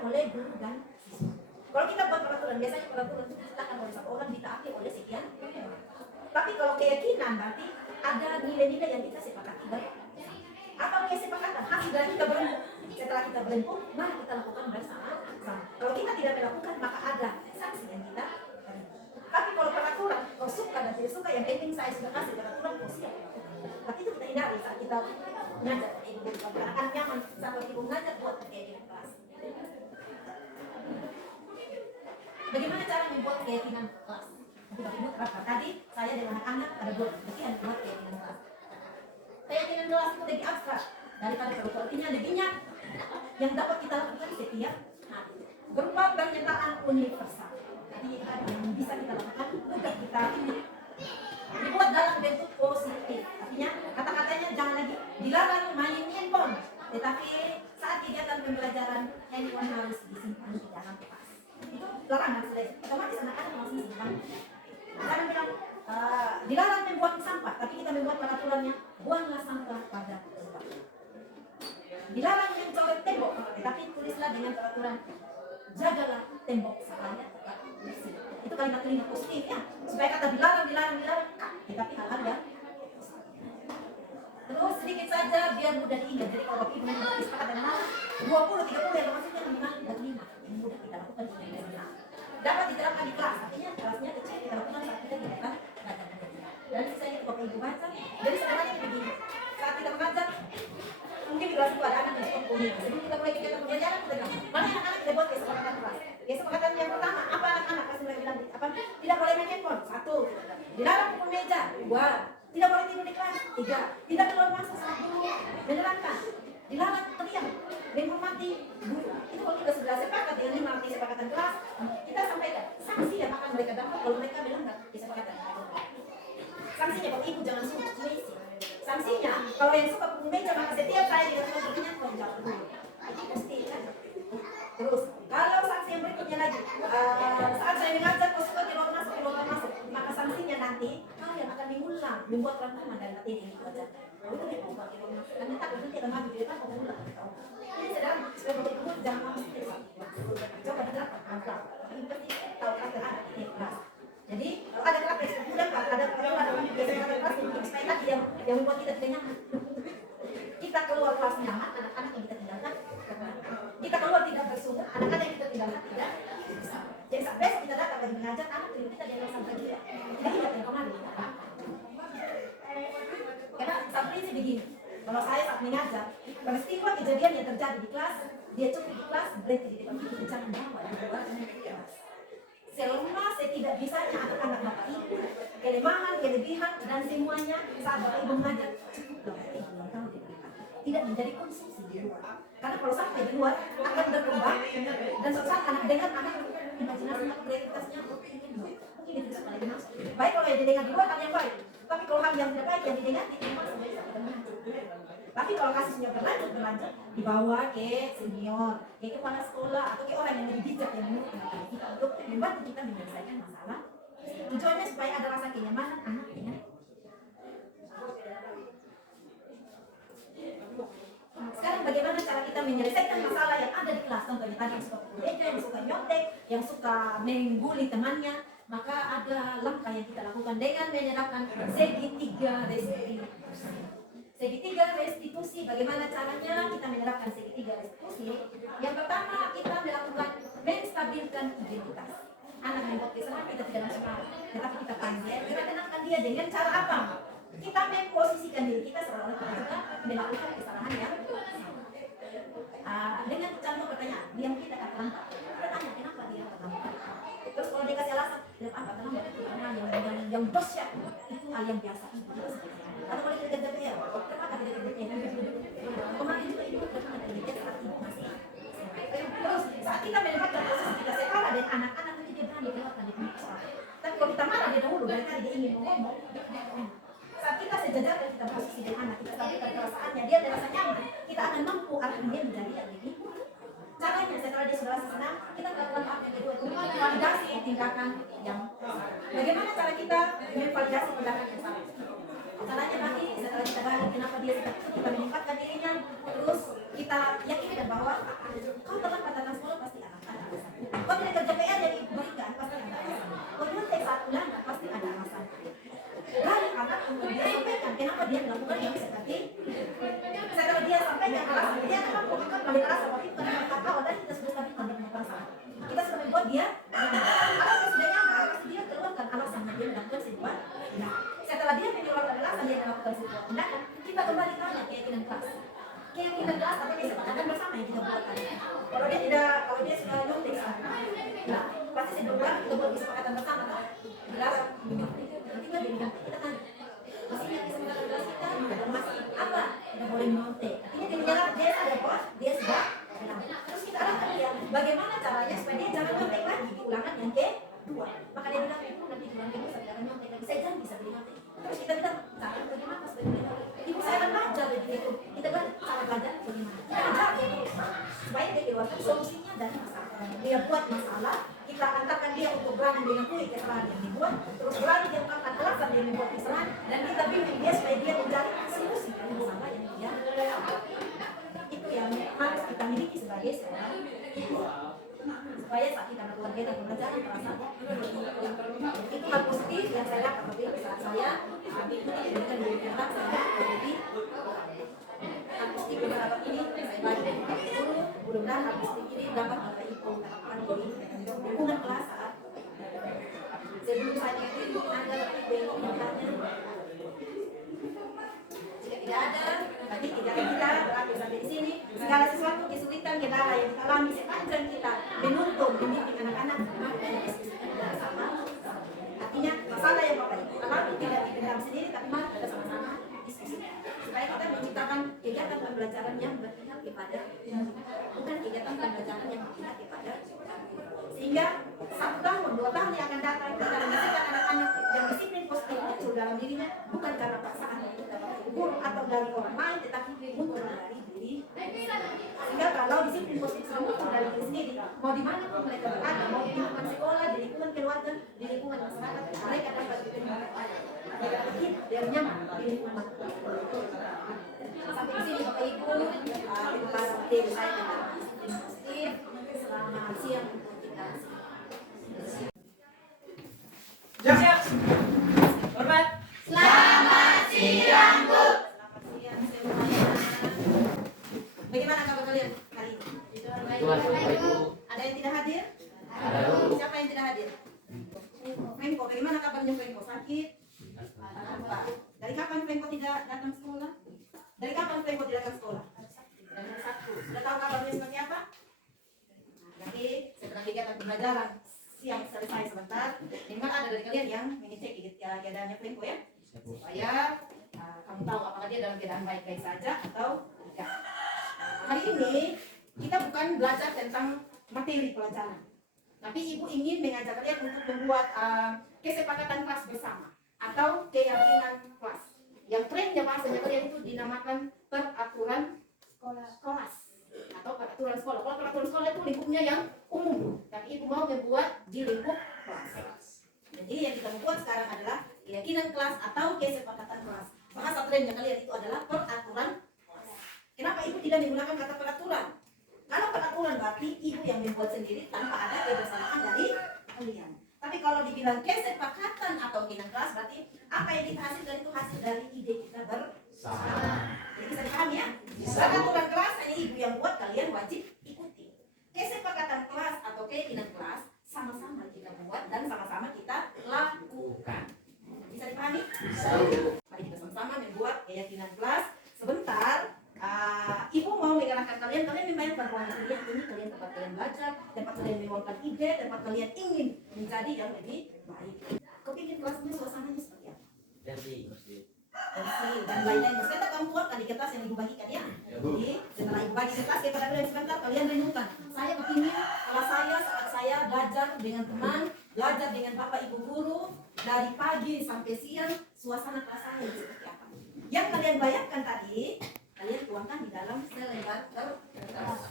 oleh guru dan siswa. Kalau kita buat peraturan, biasanya peraturan itu disahkan oleh satu orang, ditaati oleh sekian orang. Tapi kalau keyakinan berarti ada nilai-nilai yang kita sepakati bersama. Apa kesepakatan? Hasil dari kita berembuk. Setelah kita berembuk, mari kita lakukan bersama. Kalau kita tidak melakukan, maka ada sanksi yang kita terima. Tapi kalau peraturan, kau suka dan tidak suka, yang penting saya sudah kasih peraturan, kau siap. Tapi itu kita hindari saat kita mengajar ibu, anak-anak nyaman sampai ibu mengajar buat keyakinan kelas. Bagaimana cara membuat keyakinan kelas? Ibu terapkan tadi, saya dan anak-anak ada buat keyakinan kelas. Keyakinan kelas itu lebih abstrak daripada peraturan, artinya lebih banyak yang dapat kita lakukan setiap hari. Berupa pernyataan universal. Jadi yang bisa kita lakukan mudah kita dibuat dalam bentuk positif. Artinya kata-katanya jangan lagi dilarang main handphone, tetapi saat kegiatan pembelajaran handphone harus disimpan di dalam kelas. Itu larangan sudah otomatis anak-anak masih simpan. Jangan bilang dilarang membuang sampah, tapi kita membuat peraturannya buanglah sampah pada tempatnya. Dilarang mencoret tembok, tetapi tulislah dengan peraturan jagalah tembok supaya tetap bersih. Itu kalimat-kalimat positif ya, supaya kata dilarang, tetapi hal-hal yang terus sedikit saja biar mudah diingat. Jadi kalau ibu nanti sepakat dengan anak 20-30 yang maksudnya 5 dan 5 yang mudah kita lakukan di kelas. Dapat diterapkan di kelas, artinya kelasnya kecil kita lakukan saat kita tidak belajar. Dan sisanya bapak ibu baca. Jadi sebenarnya begini, saat kita mengajar mungkin di kelas itu ada anak yang suka kuliah. Sebelum kita mulai kegiatan pembelajaran, kita bilang mana yang anak kita buat kesepakatan kelas. Kesepakatan yang pertama, apa anak-anak pasti mereka bilang apa? Tidak boleh main handphone. 1. Dilarang pukul meja. 2. Tidak boleh tidur di kelas. 3. Tidak keluar masuk saat guru menerangkan. Dilarang teriak, menghormati guru. Itu kalau kita sudah sepakat dengan 5 arti kesepakatan kelas, kita sampaikan sanksi yang akan mereka dapat kalau mereka bilang kesepakatan. Sanksinya kalau ibu jangan suka mesi. Sanksinya kalau yang suka pukul meja maka setiap saya dikasih bertanya kau jawab dulu. Pasti kan. Terus kalau sanksi yang berikutnya lagi, saat saya mengajar kau suka keluar masuk, maka sanksinya nanti kalian akan mengulang, membuat rangkuman dari materi yang diajar. Itu dia buat keluar masuk. Karena takut nanti akan maju di depan kau ulang. Ini sedang supaya betul-betul jangan masuk ke depan. Coba diterapkan agak. Ini pasti tahu karakter anak di kelas. Jadi kalau ada karakter mudah, ada kelas supaya tadi yang membuat kita tidak nyaman. Kita keluar kelas nyaman, anak-anak yang kita tinggalkan. Kita keluar tidak bersungguh, anak-anak yang kita tinggalkan tidak. Jadi saat besok kita datang dan mengajar anak kita jangan sampai gila. Kita ingat yang kemarin. Karena sampai ini begini. Kalau saya saat mengajar, peristiwa kejadian yang terjadi di kelas, dia cukup di kelas, berhenti di depan kita jangan bawa di luar kelas. Selama setidak bisanya anak-anak bapak ibu, kelemahan, kelebihan dan semuanya saat bapak ibu mengajar cukup bapak ibu yang tahu di belakang. Tidak menjadi konsumsi di luar. Karena kalau sampai di luar akan berkembang dan suatu saat anak dengar anak imajinasi kreativitasnya mungkin itu bisa lagi masuk. Baik kalau yang didengar di luar hal yang baik, tapi kalau hal yang tidak baik yang didengar di rumah sebenarnya kita mengajar. Tapi kalau kasusnya berlanjut dibawa ke senior, ke kepala sekolah atau ke orang yang lebih bijak yang menurut kita untuk membantu kita menyelesaikan masalah. Tujuannya supaya ada rasa kenyamanan anak dengan. Sekarang bagaimana cara kita menyelesaikan masalah yang ada di kelas? Contohnya tadi yang suka pukul meja, yang suka nyontek, yang suka mengguli temannya, maka ada langkah yang kita lakukan dengan menerapkan segitiga restitusi. Segitiga restitusi, bagaimana caranya kita menerapkan segitiga restitusi? Yang pertama kita melakukan menstabilkan identitas. Anak membuat kesalahan kita tidak langsung marah, tetapi kita panggil, kita tenangkan dia dengan cara apa? Kita memposisikan diri kita seolah-olah kita juga melakukan kesalahan yang dengan contoh pertanyaan, dia mungkin akan terlambat. Kita tanya kenapa dia terlambat. Terus kalau dia kasih alasan, kenapa terlambat? Karena yang dahsyat itu hal yang biasa. Atau kalau kita kerja PR, kenapa tidak kerja PR? Kemarin juga itu kenapa tidak kerja saat ibu masih. Terus saat kita mendapatkan proses kita sekolah dan anak-anak nanti dia berani keluarkan di sekolah. Tapi kalau kita marah dia dahulu dari tadi dia ingin ngomong. Saat kita sejajar dan kita posisi dengan anak kita sampaikan perasaannya, dia ada rasa nyaman, kita akan mampu arahkan dia menjadi yang lebih. Caranya setelah dia sudah rasa senang, kita melakukan tahap yang kedua, validasi tindakan yang salah. Bagaimana cara kita memvalidasi tindakan yang salah? Caranya nanti setelah kita balik kenapa dia seperti itu, kita menempatkan dirinya, terus kita yakinkan bahwa kau terlambat datang sekolah pasti Kalau tidak kerja PR jadi berikan pasti ada alasan. Kalau cuma tes satu ulangan pasti ada alasan. Dari anak untuk dia sampaikan kenapa dia melakukan yang seperti setelah dia sampaikan alasan dia akan melakukan kami alasan waktu itu karena kata dan kita sudah tadi pada perasaan kita sudah membuat dia kalau sudah nyaman pasti dia keluarkan alasan dia melakukan sebuah tindakan. Setelah dia mengeluarkan alasan dia melakukan sebuah tindakan kita kembali tanya keyakinan kelas atau kesepakatan bersama yang kita buat tadi. Kalau dia sudah nyontek nah pasti sebelumnya kita buat kesepakatan bersama kan dilarang kita tanya masih kesempatan kelas kita masih apa kita boleh nyontek artinya dia ada bos dia sudah terus kita arahkan dia bagaimana caranya supaya dia jangan nyontek lagi di ulangan yang kedua maka dia bilang ibu nanti di ulangan kedua saya jangan nyontek lagi saya jangan bisa beli nyontek terus kita bilang cara bagaimana supaya dia ibu saya akan belajar begitu kita bilang cara belajar bagaimana supaya dia keluarkan solusinya dari masalah dia buat masalah kita antarkan dia untuk berani mengakui kesalahan yang dibuat terus berani dia mengatakan alasan dia membuat kesalahan dan kita bimbing dia supaya dia mencari solusi dari masalah yang dia itu yang harus kita miliki sebagai seorang ibu supaya saat kita melakukan kegiatan pembelajaran perasaan itu hal positif yang saya dapat tapi saat saya mengikuti dengan diri saya jadi hal positif berapa ini saya bagi guru mudah-mudahan hal positif ini dapat Bapak Ibu terapkan di lingkungan kelas saat sebelum saya itu ada lebih bertanya jika tidak ada berarti tidak kita berarti sampai di sini segala sesuatu kesulitan kendala yang kita alami sepanjang kita menuntun membimbing anak-anak maka kita sama artinya masalah yang Bapak Ibu alami tidak dipendam sendiri tapi mari kita sama-sama diskusi supaya kita menciptakan kegiatan pembelajaran yang berpihak kepada bukan kegiatan pembelajaran yang berpihak kepada sehingga 1 tahun 2 tahun yang akan datang kita menghasilkan anak-anak yang disiplin positif muncul dalam dirinya bukan karena paksaan dari guru atau dari orang lain tetapi muncul dari diri sehingga kalau disiplin positif sudah muncul dari diri sendiri mau di mana pun mereka berada mau di lingkungan sekolah di lingkungan keluarga di lingkungan masyarakat mereka dapat mereka pikir dia nyaman di lingkungan sampai di sini Bapak Ibu kelas materi saya tentang disiplin positif selamat siang untuk kita Siap. Hormat. Selamat siang, Bu. Selamat siang semuanya. Bagaimana kabar kalian hari ini? Ada yang tidak hadir? Siapa yang tidak hadir? Fengko, bagaimana kabarnya Fengko? Sakit? Apa? Dari kapan Fengko tidak datang sekolah? Dari kapan Fengko tidak datang sekolah? Dari hari Sabtu. Sudah tahu kabarnya seperti apa? Nanti setelah kegiatan pembelajaran siang selesai sebentar, minimal ada dari kalian yang mengecek keadaannya Fengko ya, supaya kamu tahu apakah dia dalam keadaan baik-baik saja atau tidak. Hari ini kita bukan belajar tentang materi pelajaran, tapi Ibu ingin mengajak kalian untuk membuat kesepakatan kelas bersama atau keyakinan kelas. Yang trennya bahasanya kalian itu dinamakan peraturan kelas atau peraturan sekolah. Kalau peraturan sekolah itu lingkupnya yang umum, tapi Ibu mau membuat di lingkup kelas. Jadi yang kita membuat sekarang adalah keyakinan kelas atau kesepakatan kelas. Bahasa trennya kalian itu adalah peraturan kelas. Kenapa Ibu tidak menggunakan kata peraturan? Kalau peraturan berarti Ibu yang membuat sendiri tanpa ada kebersamaan dari kalian. Tapi kalau dibilang kesepakatan atau keyakinan kelas berarti apa yang kita hasilkan itu hasil dari ide kita bersama. Jadi bisa dipahami ya? Peraturan kelas hanya Ibu yang buat, kalian wajib ikuti. Kesepakatan kelas atau keyakinan kelas sama-sama kita buat dan sama-sama kita lakukan. Bisa dipahami? Bisa. Mari kita sama-sama membuat keyakinan kelas. Sebentar, Ibu mau mengarahkan kalian memainkan ruang kuliah ini, kalian tempat kalian belajar, tempat kalian meluangkan ide, tempat kalian ingin menjadi yang lebih baik. Kepingin kelasnya suasananya seperti apa? Bersih dan lain-lain. Sebentar kamu keluarkan di kertas yang Ibu bagikan ya. Jadi setelah Ibu bagi kertas kepada kalian sebentar, kalian renungkan. Saya begini, kalau saya saat saya belajar dengan teman, belajar dengan Bapak Ibu guru dari pagi sampai siang, suasana kelas saya seperti apa? Yang kalian bayangkan tadi, kalian tuangkan di dalam selembar kertas.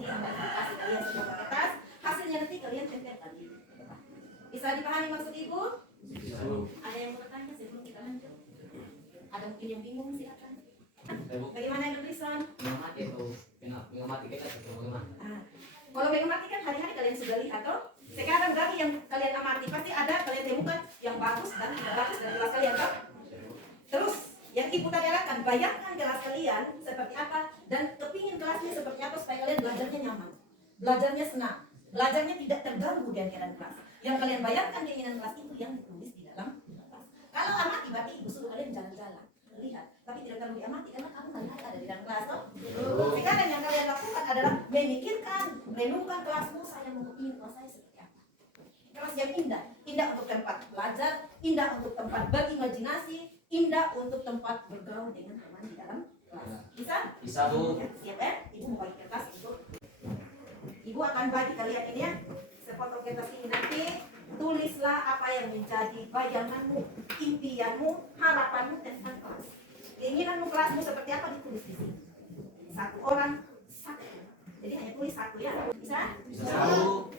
Nanti kasih kalian sebuah kertas, hasilnya nanti kalian tempelkan di kertas. Bisa dipahami maksud Ibu? Ada yang mau bertanya sebelum kita lanjut? Ada mungkin yang bingung silakan. Bagaimana yang tulisan? Kalau mengamati kan hari-hari kalian sudah lihat toh. Sekarang dari yang kalian amati pasti ada kalian temukan yang bagus dan tidak bagus dari kelas kalian toh. Terus yang ibu tadi arahkan, bayangkan kelas kalian seperti apa dan kepingin kelasnya seperti apa supaya kalian belajarnya nyaman, belajarnya senang, belajarnya tidak terganggu dengan keadaan kelas. Yang kalian bayangkan keinginan kelas itu yang ditulis di dalam kelas. Kalau amati berarti ibu suruh kalian jalan-jalan, lihat, tapi tidak terlalu diamati karena kamu melihat ada di dalam kelas toh. Sekarang yang kalian lakukan adalah memikirkan, renungkan kelasmu, saya mau kepingin kelas saya seperti apa. Kelas yang indah, indah untuk tempat belajar, indah untuk tempat berimajinasi, indah untuk tempat bergaul dengan teman di dalam kelas. Bisa? Bisa, Bu. Ya, siap ya? Ibu mau bagi kertas untuk Ibu akan bagi kalian ini ya. Sepotong kertas ini nanti tulislah apa yang menjadi bayanganmu, impianmu, harapanmu tentang kelas. Keinginanmu kelasmu seperti apa ditulis di sini. Satu orang satu. Jadi hanya tulis satu ya. Bisa? Bisa, Bu.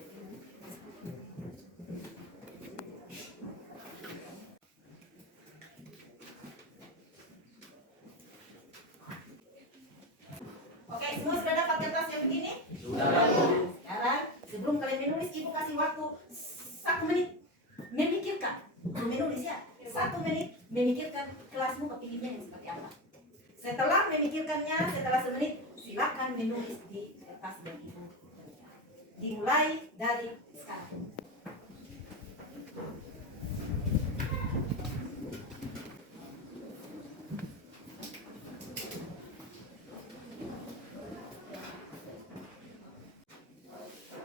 Oke, semua sudah dapat kertas yang begini? Sudah, Bu. Sekarang sebelum kalian menulis, ibu kasih waktu 1 menit memikirkan. Belum menulis ya, 1 menit memikirkan kelasmu kepinginnya yang seperti apa. Setelah memikirkannya, setelah 1 menit, silakan menulis di kertas dan ibu. Dimulai dari sekarang.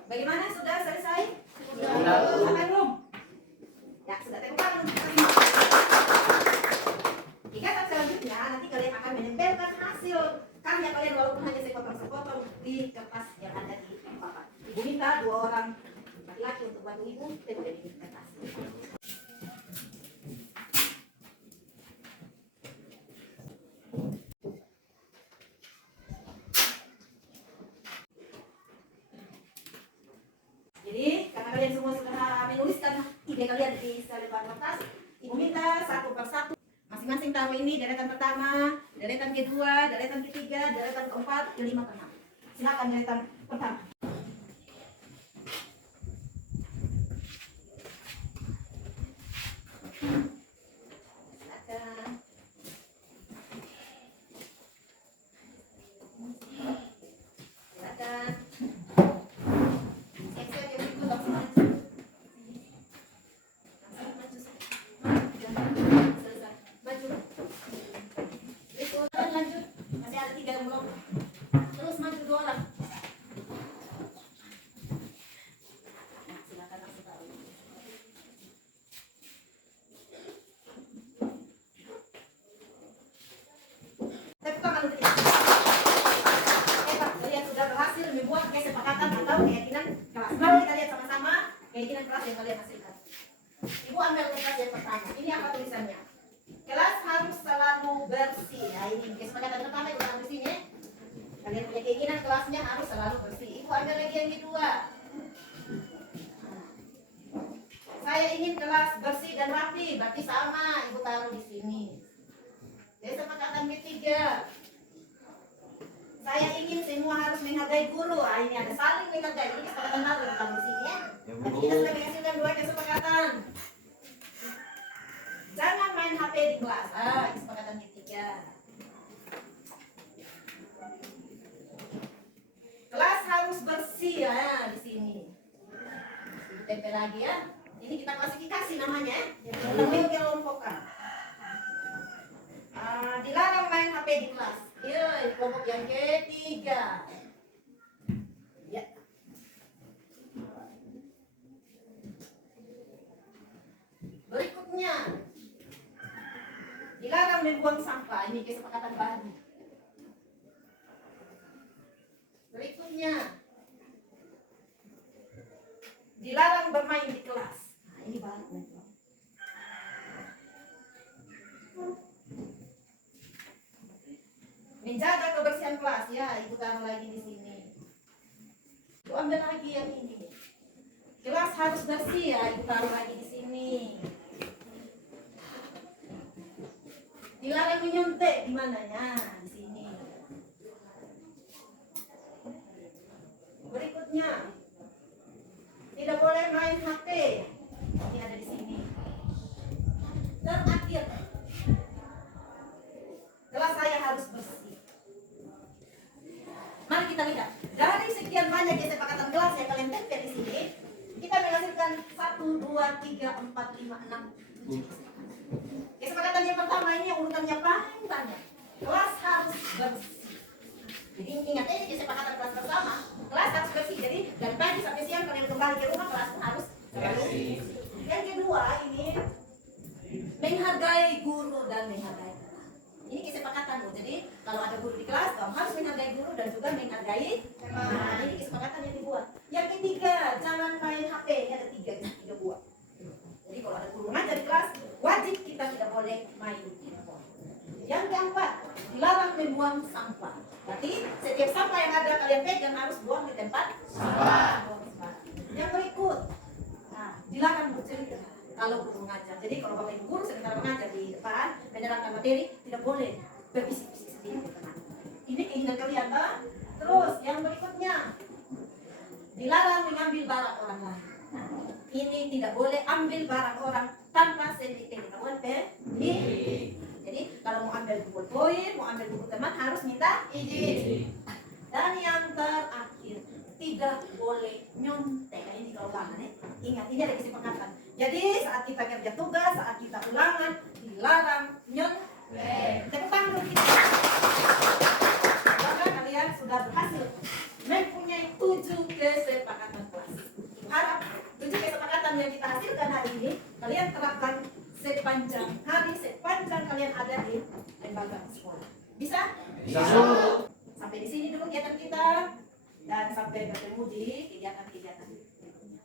Bagaimana? Sudah selesai? Sudah. Sampai belum? Ya, sudah tepuk tangan untuk kita. Tingkatan selanjutnya, nanti kalian akan menempelkan hasil karya kalian walaupun hanya sepotong-sepotong di kertas yang ada di papan. Ibu minta 2 orang laki-laki untuk bantu ibu tempel di kertas. Jadi, karena kalian semua sudah menuliskan ide kalian di selembar kertas, ibu minta satu persatu masing-masing taruh ini deretan pertama, deretan kedua, deretan ketiga, deretan keempat, kelima, keenam. Silakan deretan pertama. Silakan. Silakan. Siap-siap ya, ibu langsung maju. Langsung maju. Selesai. Maju. Berikut lanjut. Masih ada 3 blok. Terus maju 2 orang. Nah, silakan langsung taruh. Tepuk tangan untuk kita. Hebat, kalian sudah berhasil membuat kesepakatan atau keyakinan kelas. Mari kita lihat sama-sama keyakinan kelas yang kalian hasilkan. Ibu ambil kertas yang pertama. Ini apa tulisannya? Kelas harus selalu bersih. Nah, ini kesepakatan pertama ibu taruh di sini. Kalian punya keinginan kelasnya harus selalu bersih. Ibu ambil lagi yang kedua. Saya ingin kelas bersih dan rapi. Berarti sama, ibu taruh di sini. Kesepakatan ketiga. Saya ingin semua harus menghargai guru. Ah, ini ada saling menghargai. Ini kesepakatan baru dalam di sini ya. Nanti kita sudah menghasilkan 2 kesepakatan. Jangan main HP di kelas. Ah, kesepakatan ketiga. Kelas harus bersih ya di sini. Tempel lagi ya. Ini kita klasifikasi namanya ya. Kita kelompokkan. Dilarang main HP di kelas. Ya, kelompok yang ketiga. Ya. Berikutnya, dilarang membuang sampah. Ini kesepakatan baru. Berikutnya, dilarang bermain di kelas. Nah, ini baru. Menjaga kebersihan kelas ya, ibu taruh lagi di sini. Ibu ambil lagi yang ini. Kelas harus bersih ya, ibu taruh lagi di sini. Dilarang menyontek di mananya? Di sini. Berikutnya, Kesepakatan yang pertama ini yang urutannya paling banyak. Kelas harus bersih. Jadi ingat ini kesepakatan kelas pertama. Kelas harus bersih. Jadi dari pagi sampai siang kalian kembali ke rumah kelas harus bersih. Yang kedua ini menghargai guru dan menghargai. Ini kesepakatan. Jadi kalau ada guru di kelas, kamu harus menghargai guru dan juga menghargai. Nah, ini kesepakatan yang dibuat. Yang ketiga, jangan main HP. Ini ada tiga buah. Jadi kalau ada guru ngajar di kelas, wajib kita tidak boleh main handphone. Yang keempat, dilarang membuang sampah. Berarti setiap sampah yang ada kalian pegang harus buang di tempat sampah. Yang berikut, dilarang bercerita kalau guru mengajar. Jadi kalau bapak ibu guru sementara mengajar di depan menerangkan materi, tidak boleh berbisik-bisik sendiri ke teman. Ini keinginan kalian, Pak. Terus yang berikutnya, dilarang mengambil barang orang lain. Ini tidak boleh ambil barang orang tanpa sepengetahuan pemilik. Jadi kalau mau ambil buku poin, mau ambil buku teman harus minta izin. Dan yang terakhir, tidak boleh nyontek. Ini kalau ulangan ya. Ingat, ini ada kesepakatan. Jadi saat kita kerja tugas, saat kita ulangan, dilarang nyontek. Tepuk tangan dulu kita. Maka kalian sudah berhasil mempunyai 7 kesepakatan kelas. Harap 7 kesepakatan yang kita hasilkan hari ini kalian terapkan sepanjang hari, sepanjang kalian ada di lembaga sekolah. Bisa? Bisa. Sampai di sini dulu kegiatan kita dan sampai bertemu di kegiatan-kegiatan.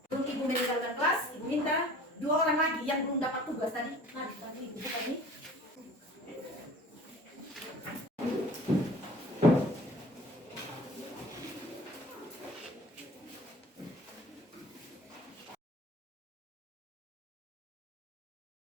Sebelum ibu meninggalkan kelas, ibu minta 2 orang lagi yang belum dapat tugas tadi. Mari, ibu buka ini.